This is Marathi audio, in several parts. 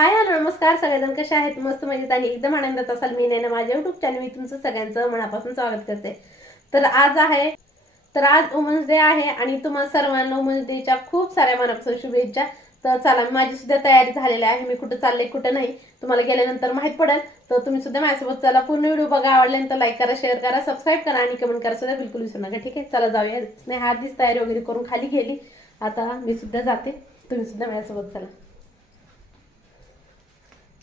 हाय हॅलो नमस्कार. सगळेजण कसे आहेत? मस्त मजेत आणि एकदम आनंदात असाल मी नाही ना माझ्या युट्यूब चॅनल मी तुमचं सगळ्यांचं मनापासून स्वागत करते. तर आज आहे तर आज वुमन्स डे आहे आणि तुम्हा सर्वांना वुमन्स डेच्या खूप साऱ्या मनापासून शुभेच्छा. तर चला माझी सुद्धा तयारी झालेली आहे. मी कुठं चालले कुठं नाही तुम्हाला गेल्यानंतर माहीत पडेल. तर तुम्ही सुद्धा माझ्यासोबत चला पूर्ण व्हिडिओ बघा. आवडल्यानंतर लाईक करा शेअर करा सबस्क्राईब करा आणि कमेंट करा सुद्धा बिलकुल विसरू नका. ठीक आहे? चला जाऊया. स्नेहा आधीच तयारी वगैरे करून खाली गेली. आता मी सुद्धा जाते. तुम्ही सुद्धा माझ्यासोबत चला.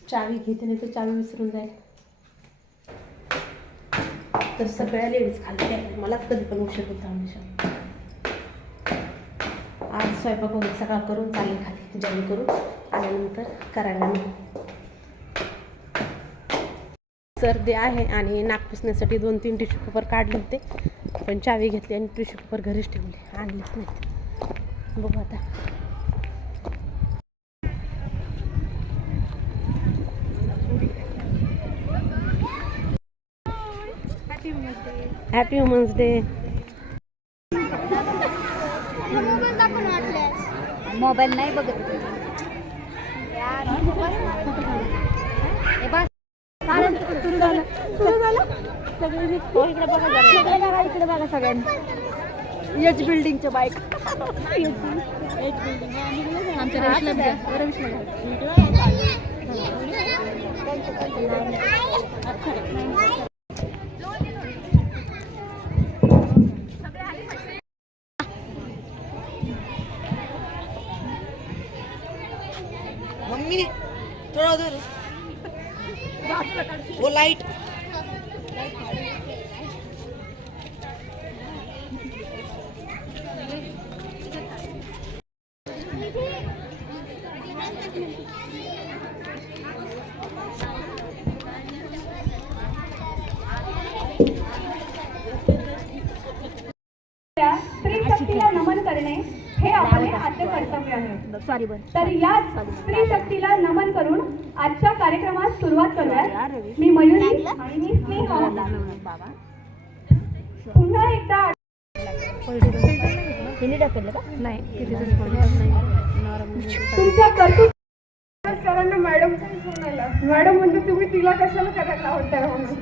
चावी घेते नाही तर चावी विसरून जाईल. तर सगळ्या लेडीज खाली आहेत. मलाच कधी पण उशीर होता हमेशा आज स्वयंपाक वगैरे सगळा करून चालेल खाली जेवण करून आल्यानंतर करायला नाही सर्दी आहे आणि नाक पुसण्यासाठी दोन तीन टिश्यू पेपर काढले होते. पण चावी घेतली आणि टिश्यू पेपर घरीच ठेवले. आणलेच नाही बघू आता. हॅपी वुमन्स डे मोबाईल नाही बघत यार, हे बस. सुरू झालं. सुरू झालं. सगळ्यांनी- हो, इकडे बघा. इकडे सगळ्यांनी एच बिल्डिंगचं बाईक. रवीशला द्या. मम्मी थोड़ा उधर हो, वो लाइट स्त्री शक्तीला नमन करणे हे आपले आद्य कर्तव्य आहे. सॉरी तर याच स्त्री शक्तीला नमन करून आजच्या कार्यक्रमास सुरुवात करूया मी मयुरी आणि मी स्नेहा. पुन्हा एकदा तुमच्या कर्तृत्व सरांना मॅडम मॅडम म्हणजे तुम्ही तिला कशाला करायला आवडता म्हणून.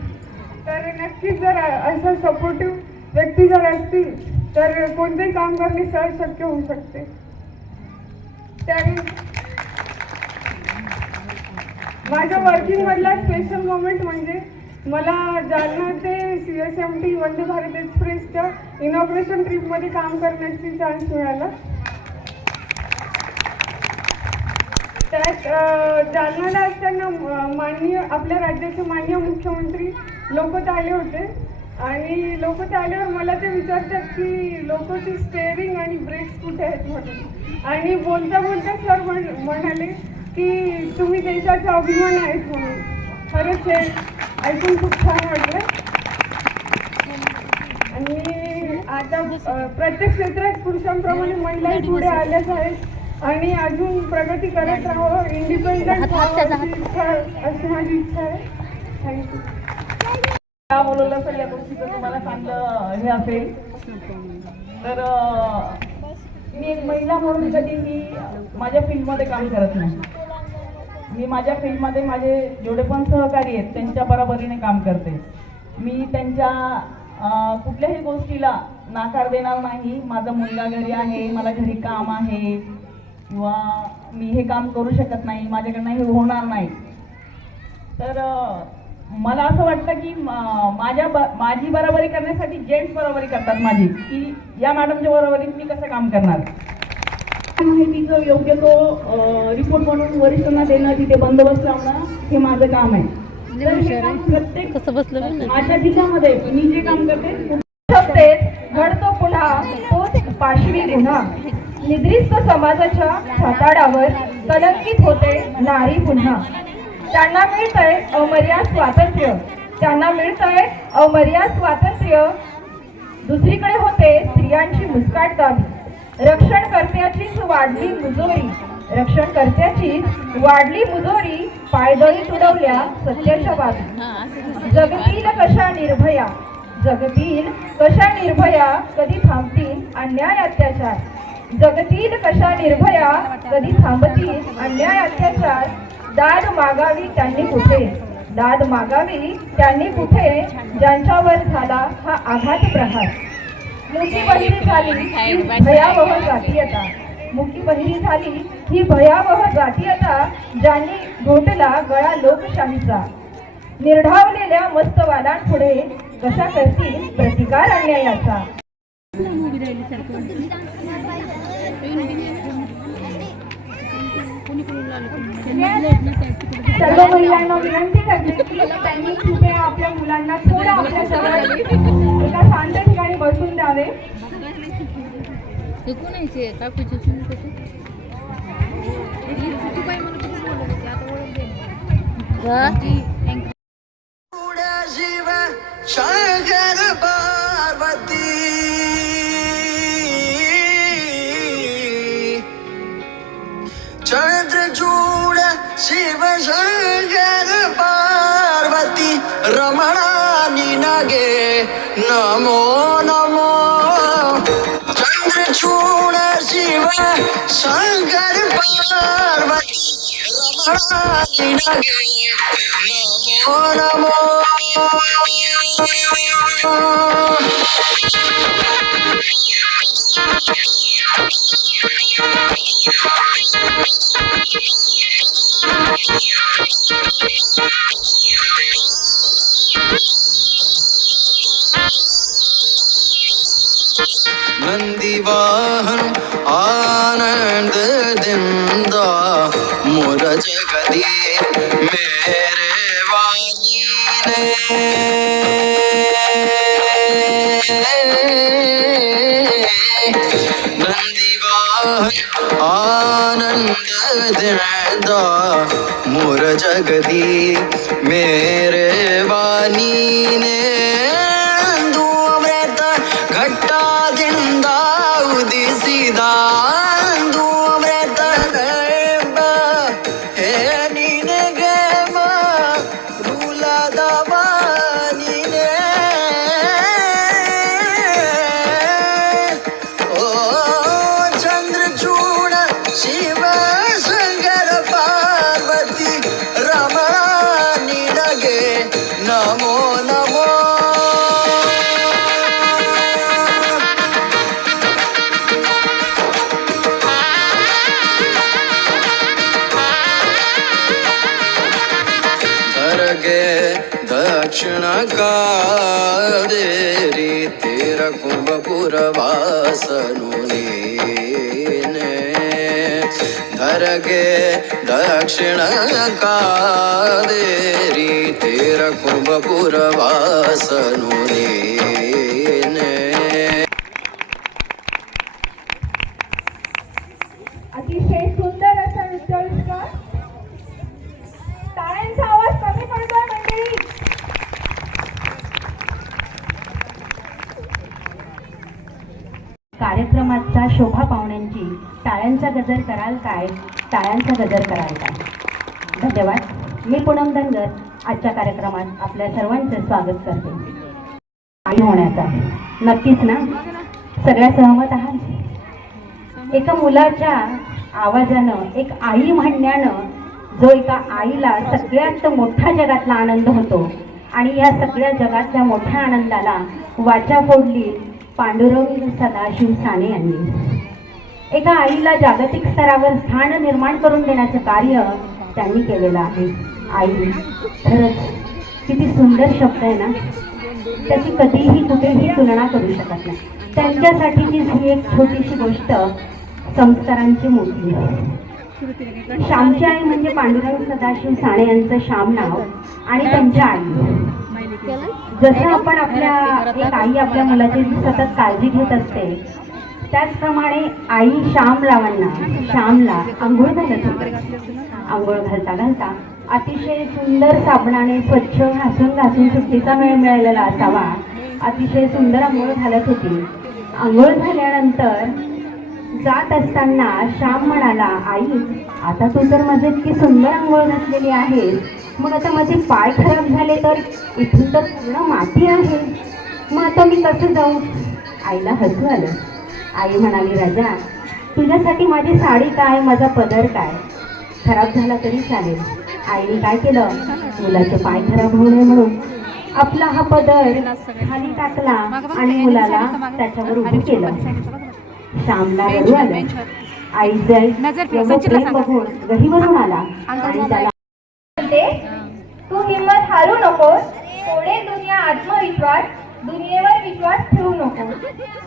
तर नक्कीच जर असं सपोर्टिव्ह व्यक्ती जर असतील तर कोणतेही काम करणे सहज शक्य होऊ शकते. त्या माझ्या वर्किंग मधला स्पेशल मोमेंट म्हणजे मला जालना ते C S M T Vande Bharat एक्सप्रेसच्या इनॉग्रेशन ट्रिपमध्ये काम करण्याची चान्स मिळाला. त्यात जालनाला असताना माननीय आपल्या राज्याचे माननीय मुख्यमंत्री लोकत आले होते. आणि लोकत आल्यावर मला ते विचारतात की लोकची स्टेअरिंग आणि ब्रेक्स कुठे आहेत म्हणून. आणि बोलता बोलता सर म्हण म्हणाले की तुम्ही देशाचा अभिमान आहेत म्हणून. खरंच हे ऐकून खूप छान वाटलं. आणि आता प्रत्येक क्षेत्रात पुरुषांप्रमाणे महिलाही पुढे आल्याच आहेत. आणि अजून प्रगती करत राहावं इंडिपेंडंट अशी माझी इच्छा आहे. थँक्यू त्या मुलाला सगळ्या गोष्टीचं तुम्हाला चांगलं हे असेल. तर मी एक महिला म्हणून कधी मी माझ्या फील्डमध्ये काम करत नाही. मी माझ्या फील्डमध्ये माझे जेवढे पण सहकारी आहेत त्यांच्या बरोबरीने काम करते. मी त्यांच्या कुठल्याही गोष्टीला नाकार देणार नाही. माझा मुलगा घरी आहे मला घरी काम आहे किंवा मी हे काम करू शकत नाही माझ्याकडनं हे होणार नाही. तर मला असं वाटतं की माझ्या माझी बरोबरी करण्यासाठी जेंट्स बरोबरी करतात माझी. की या मॅडमच्या बरोबरीत मी कसं काम करणार? माहितीचं योग्य तो रिपोर्ट म्हणून वरिष्ठांना देणं तिथे बंदोबस्त लावणं हे माझं काम आहे. प्रत्येक माझ्या जिल्ह्यामध्ये मी जे काम करते घडतो पुन्हा तोच पाशवी गुन्हा. निद्रिस्त समाजाच्या छाताडावर कलंकित होते नारी पुन्हा त्यांना मिळतंय अमर्याद स्वातंत्र्य त्यांना मिळतंय अमर्याद स्वातंत्र्य दुसरीकडे होते स्त्रियांची मुस्काट दाबी रक्षणकर्त्याचीच वाढली मुजोरी. रक्षणकर्त्याचीच वाढली मुजोरी पायदळी तुडवल्या सत्याच्या बाबी. जगतील कशा निर्भया? जगतील कशा निर्भया? कधी थांबतील अन्याय अत्याचार? जगतील कशा निर्भया? कधी थांबतील अन्याय अत्याचार? दाद मागावी त्यांनी कुठे? दाद मागावी त्यांनी कुठे? ज्यांच्यावर झाला हा आघात प्रहार. मुकी झाली भयावह जातीयता. मुकी बहिरी झाली ही भयावह जातीयता ज्यांनी घोटला गळा लोकशाहीचा. निर्ढावलेल्या मस्तवादांपुढे कशा करतील प्रतिकार अन्यायाचा? सर्व महिलांना विनंती करते की त्यांनी कृपया आपल्या मुलांना थोडं आपल्या जवळ एका शांत ठिकाणी बसून द्यावे. शिव शंकर पार्वती. शंकर पार्वती ಕಾದೆ ರೀತಿರ ಕುಂಭಪುರವಾಸನು ನೀನೆ. ಧರಗೆ ದಕ್ಷಿಣ ಕಾದೆ ರೀತಿರ ಕುಂಭಪುರವಾಸನು ನೀ शोभा पाहुण्यांची टाळ्यांचा गजर कराल काय? टाळ्यांचा गजर कराल काय? धन्यवाद. मी पूनम धनगर. आजच्या कार्यक्रमात आपल्या सर्वांचं स्वागत करते. आई होण्याचा. नक्कीच ना? सगळ्या सहमत आहात? एका मुलाच्या आवाजानं एक आई म्हणण्यानं जो एका आईला सगळ्यात मोठा जगातला आनंद होतो आणि या सगळ्या जगातल्या मोठ्या आनंदाला वाचा फोडली पांडुरंग सदाशिव साने यांनी. एका आईला जागतिक स्तरावर स्थान निर्माण करून देण्याचं कार्य त्यांनी केलेलं आहे. आई खरंच किती सुंदर शब्द आहे ना? त्याची कधीही कुठेही तुलना करू शकत नाही. त्यांच्यासाठीचीच ही एक छोटीशी गोष्ट संस्कारांची मोठी श्यामची आई म्हणजे पांडुरंग सदाशिव साने यांचं श्याम नाव आणि त्यांच्या आई. जसं आपण आपल्या एक आई आपल्या मुलाची सतत काळजी घेत असते त्याचप्रमाणे आई श्यामरावांना श्यामला आंघोळ घालत आंघोळ घालता घालता अतिशय सुंदर साबणाने स्वच्छ घासून घासून सुट्टीचा वेळ मिळालेला असावा. अतिशय सुंदर आंघोळ घालत होती. आंघोळ झाल्यानंतर जात असताना श्याम म्हणाला आई आता तू तर माझी इतकी सुंदर आंघोळ घातलेली आहे मग आता माझे पाय खराब झाले तर? इथून तर पूर्ण माती आहे. मग आता मी कसं जाऊ? आईला हसू आलं. आई म्हणाली राजा तुझ्यासाठी माझी साडी काय? माझा पदर काय? खराब झाला तरी चालेल. आईने काय केलं? मुलाचे पाय खराब होऊ नये म्हणून आपला हा पदर खाली टाकला आणि मुलाला त्याच्यावर उभं केलं. श्यामला रडू आलं. आईचे एवढं प्रेम बघून गहीवरून आला आणि त्याला विश्वास ठेवू नको.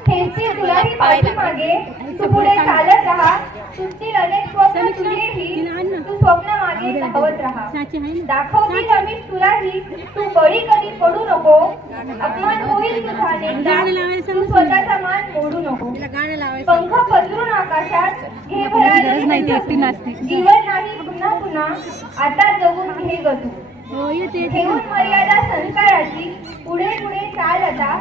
ठेवतील तुला ही पाठी मागे तू पुढे चालत राहा. सुटतील अनेक स्वप्न तुझेही. तू स्वप्न मागे धावत राहा. दाखवतील आम्ही तुलाही. तू बळी कधी पडू नको. अपमान होईल तुझा तू स्वतःचा मान मोडू नको. पंख पसरून आकाशात घे जीवन नाही पुन्हा पुन्हा. आता जगून घे ग तू. ठेवून मर्यादा संस्काराची. पुढे पुढे चाल आता.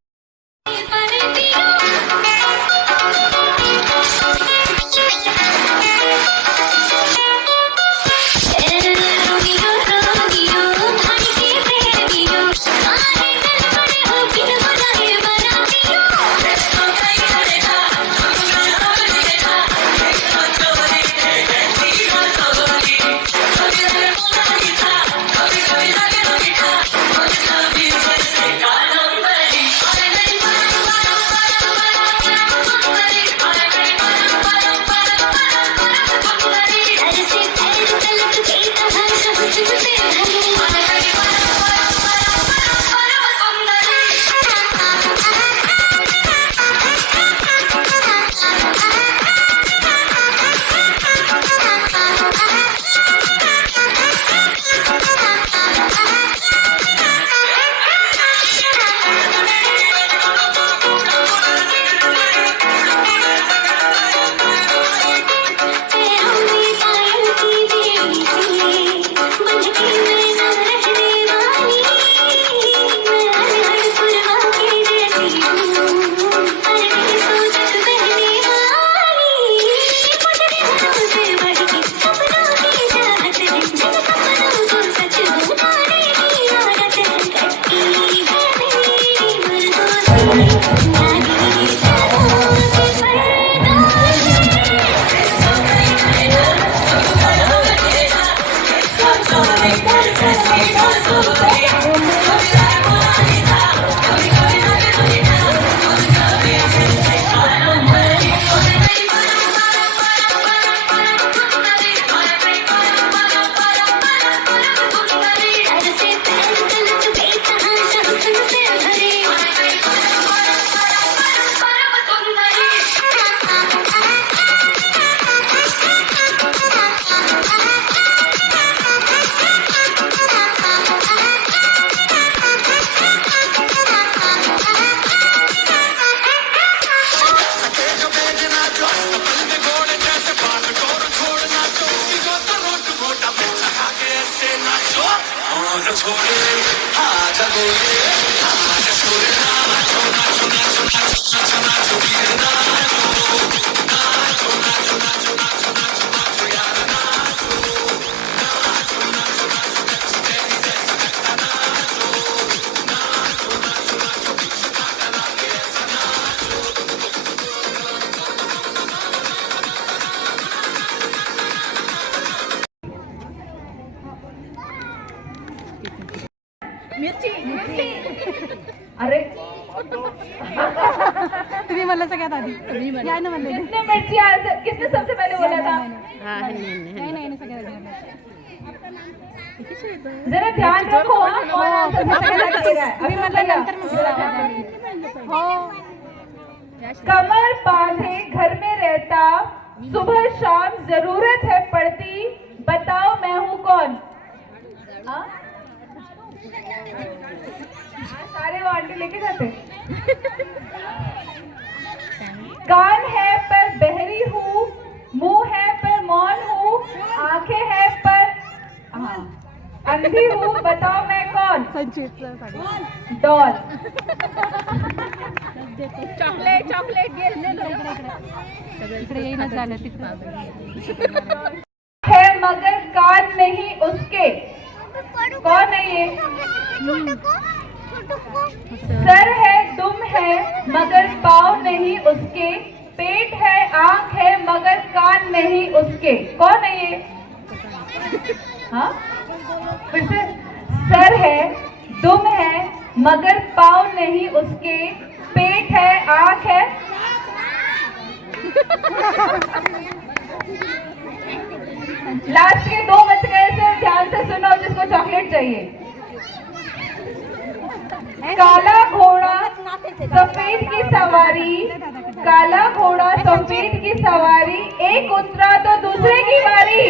ना म्हणले कितने मिर्ची आज किसने सबसे पहले बोला था नाही नाही सगळ्यात आधी. जरा ध्यान रखो हाँ, कौन आंसर है. नंतर मग तुला आवाज़ आली. हो कमर बांधे घर में रहता सुबह शाम ज़रूरत है पड़ती बताओ मैं हूँ कौन हाँ? सारे वो आंटी लेके जाते कान है पर बहरी हूँ मुँह है पर मौन हूँ आँखें है पर हाँ, अंधी हूँ बताओ मैं कौन? संचित डॉल। चॉकलेट चॉकलेट इकडे येईनच झालं तिकडे है मगर कान नहीं उसके। कौन है ये? सर है, दुम है, मगर पाँव नहीं उसके। पेट है, आँख है, मगर कान नहीं उसके। कौन है ये? हाँ? फिर से। सर है, दुम है, मगर पाँव नहीं उसके। पेट है, आँख है। लास्ट के दो बच गए से ध्यान से सुनो, जिसको चॉकलेट चाहिए। काला घोड़ा सफेद की सवारी. काला घोड़ा सफेद की सवारी. एक उतरा तो दूसरे की बारी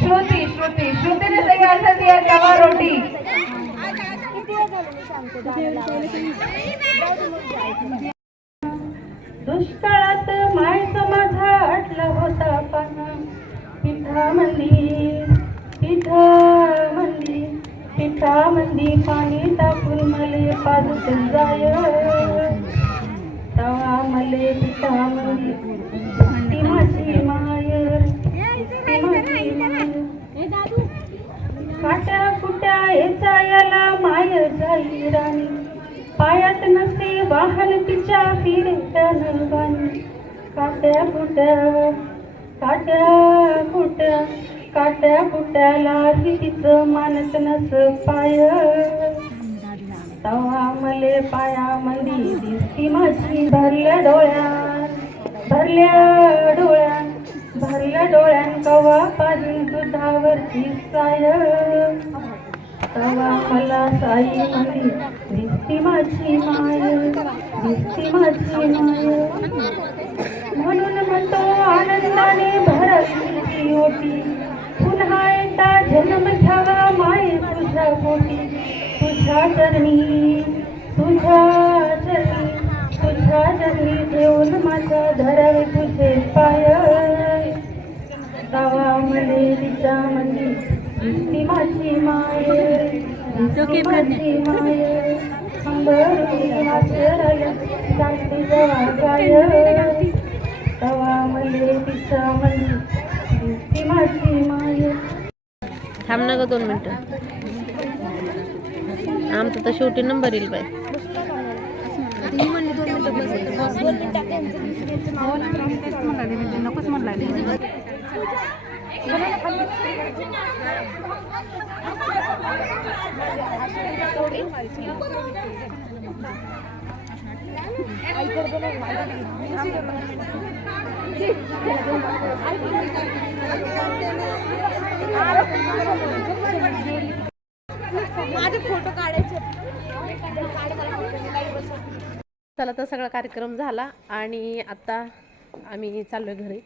श्रुति श्रुति श्रुति ने सही आंसर दिया तवा रोटी. दुष्काळात मायचा माझा अटला होता पाना पिठा मंदी पिठा पिठामंदी पाणी टाकून मले पाजत जाय तवा मले पिठामंदी ती माझी माय ती माझी काट्या कुट्या याचा याला माय झाली राणी पायात नसते वाहन तिच्या फिरत्या नवानी काट्या कुट्या काट्या कुट्या काट्या कुट्याला हिच मानत नस पाय. तवा मले पाया मंदी दिसती माझी भरल्या डोळ्यात भरल्या डोळ्यात भरल्या डोळ्यान कवा पाजून दुधावरची साय. तवा मला साई मंदी दिसती माझी माय दिसती माझी माय. म्हणून म्हणतो आनंदाने भरली ओटी. एकदा जन्म घ्यावा माय तुझ्या पोटी. तुझ्या चरणी तुझ्या चरणी तुझ्या चरणी ठेवून माझा धरावे तुझे पाय. तवा मले तिच्या मंदी दिसती माझी माय. माझी माय. जाती जवा गाय तवा मले तिच्या मंदी दिसती माझी माय. थांब ना ग दोन मिनटं. आमचं तर शेवटी नंबर येईल बाई. आधी फोटो काढायचे. चला तर सगळा कार्यक्रम झाला आणि आता आम्ही चाललोय घरी.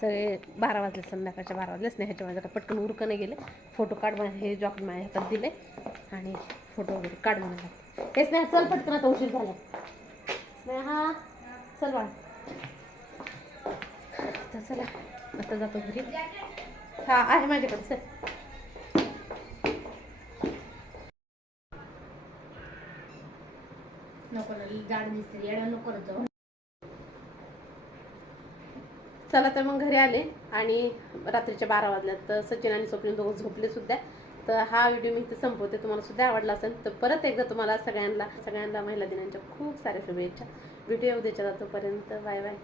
सगळे बारा वाजले संध्याकाळच्या बारा वाजले. स्नेहाच्या माझ्या पटकन उरकं नाही गेले. फोटो काढ हे जॉकेट माझ्या हातात दिले आणि फोटो वगैरे काढून म्हणा हे स्नेहा चल पटकन आता उशीर झाला. स्नेहा चल बाळा. चला. आता जातो घरी. हा आहे माझ्याकडे चल. चला तर मग घरी आले आणि रात्रीच्या बारा वाजल्यात. तर सचिन आणि स्वप्नील दोघं झोपले सुद्धा. तर हा व्हिडिओ मी इथे संपवते. तुम्हाला सुद्धा आवडला असेल तर परत एकदा तुम्हाला सगळ्यांना सगळ्यांना महिला दिनांच्या खूप साऱ्या शुभेच्छा. व्हिडिओ उद्याच्या तोपर्यंत बाय बाय